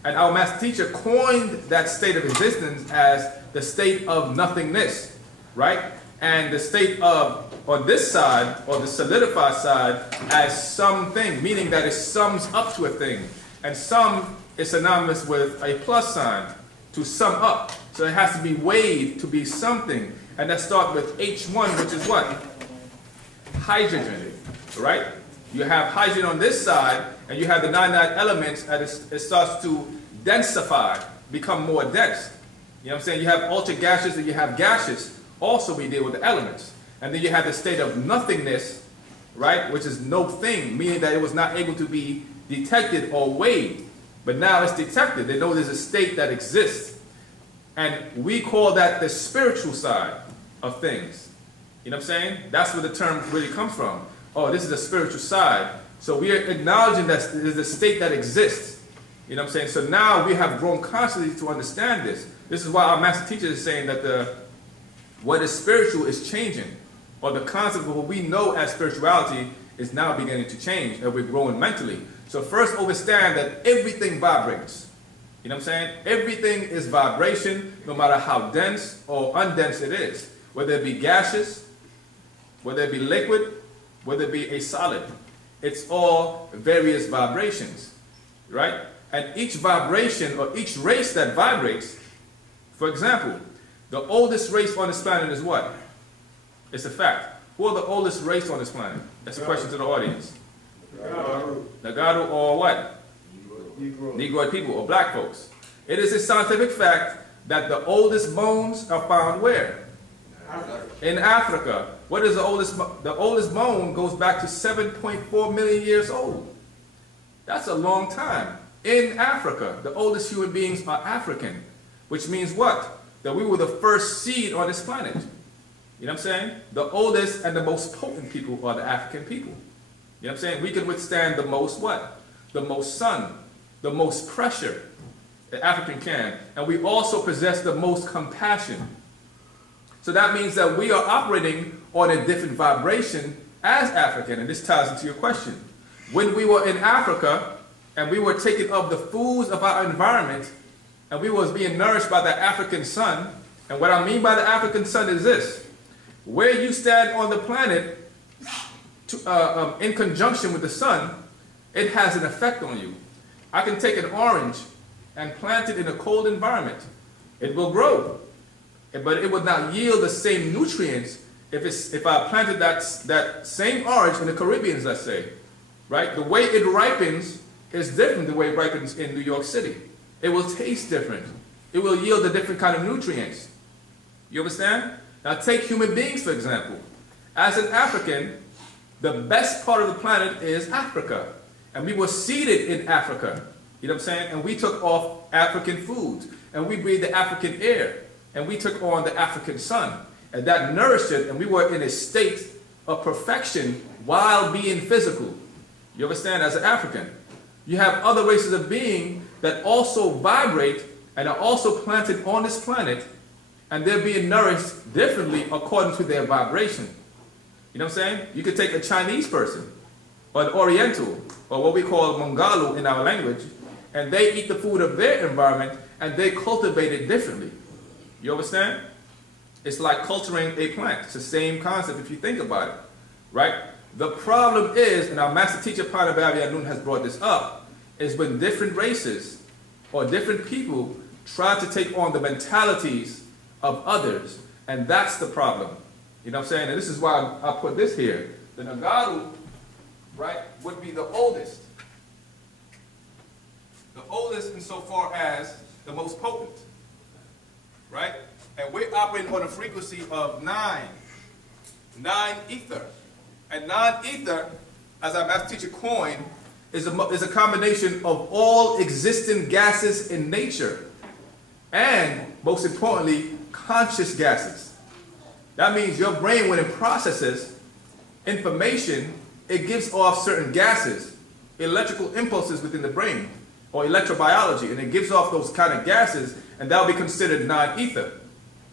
And our master teacher coined that state of existence as the state of nothingness, right? And the state of, on this side, or the solidified side, as something, meaning that it sums up to a thing. And sum is synonymous with a plus sign, to sum up. So it has to be weighed to be something. And that starts with H1, which is what? Hydrogen, right? You have hydrogen on this side, and you have the 99 elements, and it starts to densify, become more dense. You know what I'm saying? You have ultra-gaseous and you have gaseous. Also, we deal with the elements. And then you have the state of nothingness, right, which is no thing, meaning that it was not able to be detected or weighed. But now it's detected. They know there's a state that exists. And we call that the spiritual side of things. You know what I'm saying? That's where the term really comes from. Oh, this is the spiritual side. So we are acknowledging that there's a state that exists. You know what I'm saying? So now we have grown consciously to understand this. This is why our master teacher is saying that what is spiritual is changing, or the concept of what we know as spirituality is now beginning to change, and we're growing mentally. So first understand that everything vibrates. You know what I'm saying? Everything is vibration, no matter how dense or undense it is. Whether it be gaseous, whether it be liquid, whether it be a solid. It's all various vibrations, right? And each vibration or each race that vibrates, for example, the oldest race on this planet is what? It's a fact. Who are the oldest race on this planet? That's a question to the audience. Nagaru or what? Negroid people or black folks. It is a scientific fact that the oldest bones are found where? In Africa. What is the oldest? The oldest bone goes back to 7.4 million years old. That's a long time. In Africa, the oldest human beings are African, which means what? That we were the first seed on this planet. You know what I'm saying? The oldest and the most potent people are the African people. You know what I'm saying? We can withstand the most what? The most sun, the most pressure. The African can. And we also possess the most compassion. So that means that we are operating on a different vibration as African. And this ties into your question. When we were in Africa and we were taking of the foods of our environment and we was being nourished by the African sun, and what I mean by the African sun is this. Where you stand on the planet in conjunction with the sun, it has an effect on you. I can take an orange and plant it in a cold environment. It will grow, but it would not yield the same nutrients if I planted that same orange in the Caribbean, let's say. Right? The way it ripens is different the way it ripens in New York City. It will taste different. It will yield a different kind of nutrients. You understand? Now take human beings, for example. As an African, the best part of the planet is Africa. And we were seeded in Africa. You know what I'm saying? And we took off African foods. And we breathed the African air. And we took on the African sun. And that nourished it. And we were in a state of perfection while being physical. You understand? As an African. You have other races of being that also vibrate and are also planted on this planet. And they're being nourished differently according to their vibration. You know what I'm saying? You could take a Chinese person, or an Oriental, or what we call Mongalu in our language, and they eat the food of their environment, and they cultivate it differently. You understand? It's like culturing a plant. It's the same concept if you think about it, right? The problem is, and our master teacher, Panababi Anun, has brought this up, is when different races or different people try to take on the mentalities of others, and that's the problem. You know what I'm saying? And this is why I put this here. The Nagaru, right, would be the oldest. The oldest insofar as the most potent, right? And we're operating on a frequency of 9 ether. And 9 ether, as our master teacher coined, is a combination of all existing gases in nature. And, most importantly, conscious gases. That means your brain, when it processes information, it gives off certain gases, electrical impulses within the brain, or electrobiology, and it gives off those kind of gases, and that will be considered 9 ether.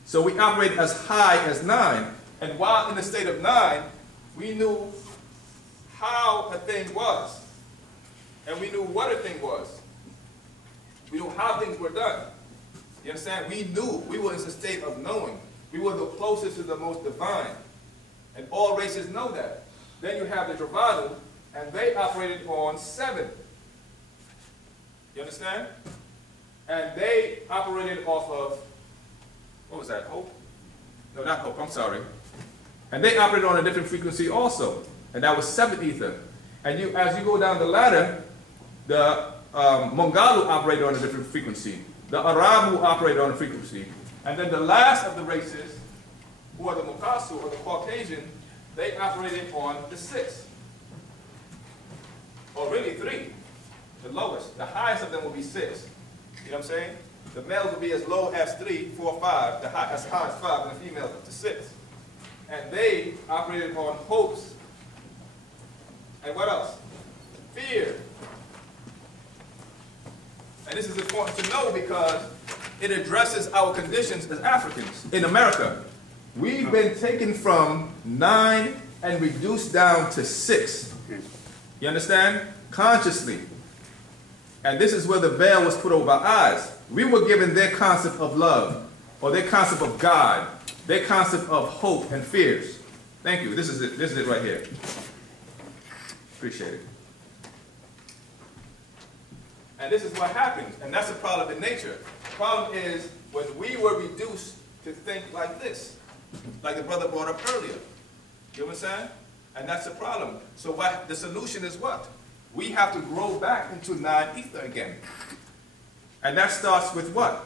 So we operate as high as 9, and while in the state of 9, we knew how a thing was, and we knew what a thing was. We knew how things were done. You understand? We knew. We were in a state of knowing. We were the closest to the most divine. And all races know that. Then you have the Travadu, and they operated on 7. You understand? And they operated off of, what was that, Hope? No, not Hope, I'm sorry. And they operated on a different frequency also. And that was 7 ether. And as you go down the ladder, the Mongalu operated on a different frequency. The Arabu operated on a frequency. And then the last of the races, who are the Mukasu, or the Caucasian, they operated on the 6. Or really 3, the lowest. The highest of them will be 6. You know what I'm saying? The males will be as low as 3, 4, 5, as high as 5, and the females up to 6. And they operated on hopes. And what else? Fear. And this is important to know because it addresses our conditions as Africans in America. We've been taken from 9 and reduced down to 6. You understand? Consciously. And this is where the veil was put over our eyes. We were given their concept of love, or their concept of God, their concept of hope and fears. Thank you. This is it. This is it right here. Appreciate it. And this is what happens, and that's the problem in nature. The problem is when we were reduced to think like this, like the brother brought up earlier. You understand? And that's the problem. So what the solution is what? We have to grow back into non-ether again. And that starts with what?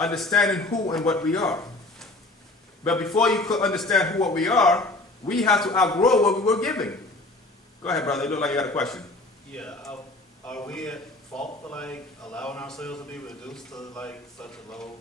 Understanding who and what we are. But before you could understand who what we are, we have to outgrow what we were given. Go ahead, brother. You look like you got a question. Yeah, are we at fault for like allowing ourselves to be reduced to like such a low